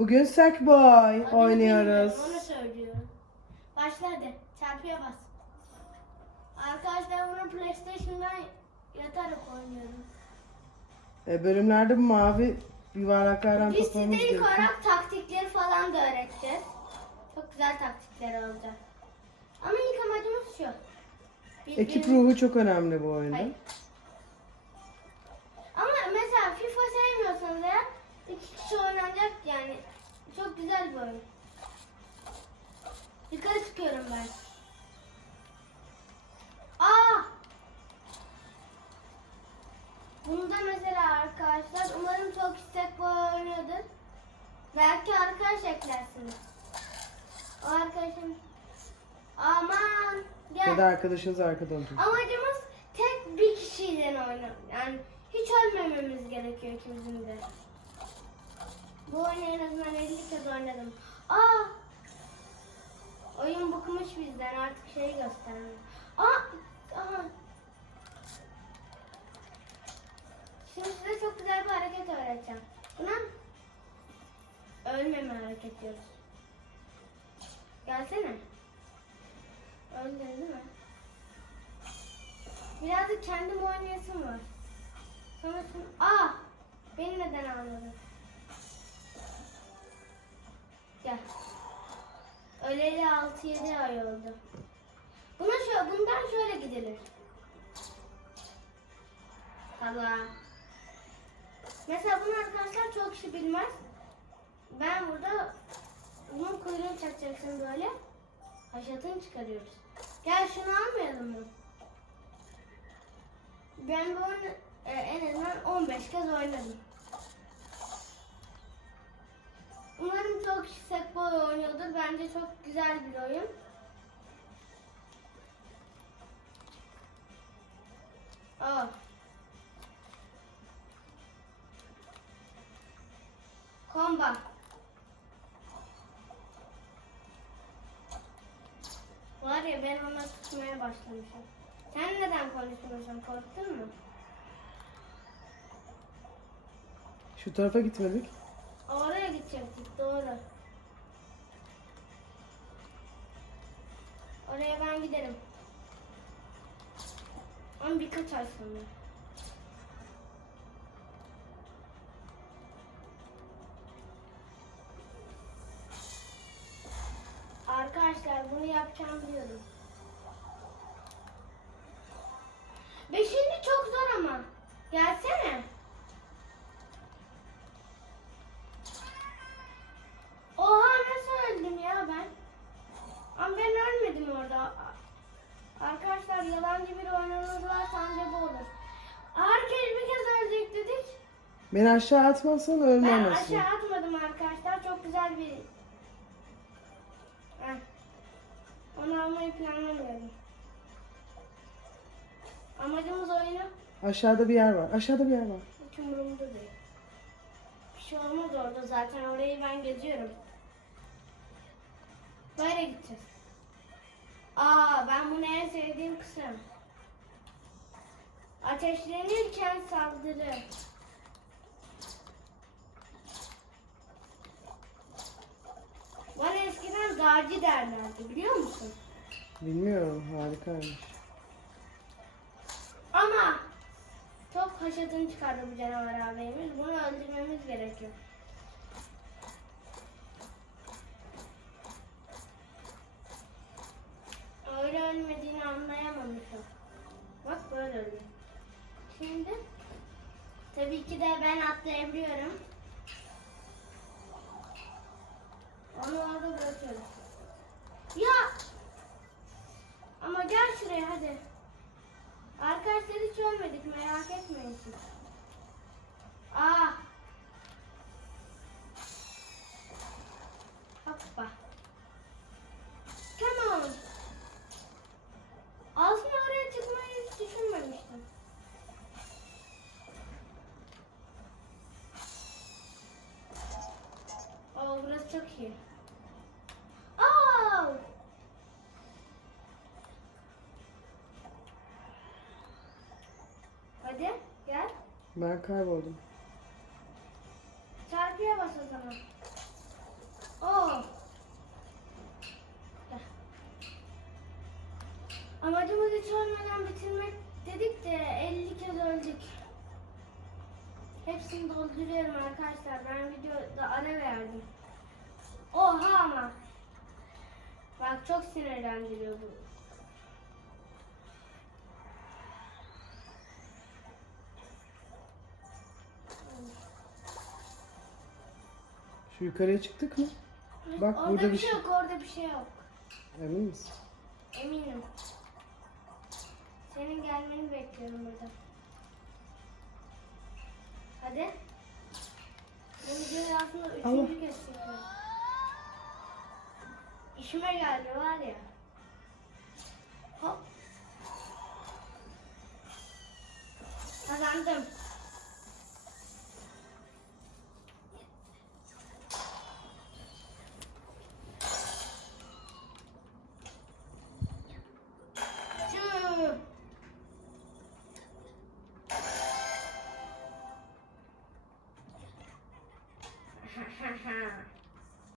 Bugün Sackboy Adını oynuyoruz. bilmiyorum, Onu söylüyorum. Başla hadi. Çarpıya bas. Arkadaşlar bunu PlayStation'dan yatarak oynuyorum. E, bölümlerde bu mavi yuvarlaklardan Biz toplamamız size ilk gerekiyor. olarak taktikleri falan da öğreteceğiz. Çok güzel taktikler olacak. Ama ilk amacımız şu. Ekip Birbirimiz- ruhu çok önemli bu oyunda. Hayır. Yani çok güzel bir oyun. Yukarı çıkıyorum ben. Aa! Bunda mesela arkadaşlar umarım çok istek bu oynuyordur. Belki arkadaş eklersiniz. O arkadaşım Aman gel. Ya da arkadaşınız arkada olacak. Amacımız tek bir kişiyle oynamak. Yani hiç ölmememiz gerekiyor ikimizin de. Bu oyunu en azından 50 kez oynadım. Aa! Oyun bıkmış bizden artık şeyi göstermiyor. Aa! Aha! Şimdi size çok güzel bir hareket öğreteceğim. Buna ölmeme hareket diyoruz. Gelsene. Öldün değil mi? Birazcık kendim oynayasım var. Sonra şunu... Aa! Beni neden anladın? Gel. Öleli 6-7 ay oldu. Buna şöyle, bundan şöyle gidilir. Allah. Mesela bunu arkadaşlar çok kişi bilmez. Ben burada bunun kuyruğunu çakacaksın böyle. Haşatını çıkarıyoruz. Gel şunu almayalım mı? Ben bu oyunu e, en azından 15 kez oynadım. Umarım çok Sackboy oynuyordur. Bence çok güzel bir oyun. Aa. Komba. Var ya ben ona tutmaya başlamışım. Sen neden konuşmuyorsun? Korktun mu? Şu tarafa gitmedik. Oraya gidecektik doğru. Oraya ben giderim. Ama birkaç ay sonra. Arkadaşlar bunu yapacağım diyordum. Beşinci çok zor ama. Gelsene. Yalancı bir oyunumuz varsa anca bu olur. Herkes bir kez ölecek dedik. Beni aşağı atmazsan Ben ölmemezsin. aşağı atmadım arkadaşlar. Çok güzel bir... Heh. Onu almayı planlamıyorum. Amacımız oyunu Aşağıda bir yer var. Aşağıda bir yer var. hiç umurumda değil. Bir şey olmaz orada zaten. Orayı ben geziyorum. Böyle gideceğiz. Aa ben bunu en sevdiğim kısım. Ateşlenirken saldırı. Bana eskiden dağcı derlerdi biliyor musun? Bilmiyorum. Harikaymış. Ama çok haşatını çıkardı bu canavar ağabeyimiz. Bunu öldürmemiz gerekiyor. Öyle ölmediğini anlayamamışım. Bak böyle ölüyor. Şimdi tabii ki de ben atlayabiliyorum. Onu orada bırakıyorum. Ya! Ama gel şuraya hadi. Arkadaşlar hiç ölmedik merak etmeyin siz. Aa. ki. Oh! Hadi gel. Ben kayboldum. Çarpıya bas o zaman. Oh! Gel. Amacımız hiç ölmeden bitirmek dedik de 50 kez öldük. Hepsini dolduruyorum arkadaşlar. Ben videoda ara verdim. Çok sinirlendiriyor bu. Şu yukarıya çıktık mı? Bak, orada burada bir şey şey- yok, orada bir şey yok. Emin misin? Eminim. Senin gelmeni bekliyorum burada. Hadi. Bu videoyu aslında üçüncü kez çekiyorum. İşime geldi var ya. Hop. Kazandım.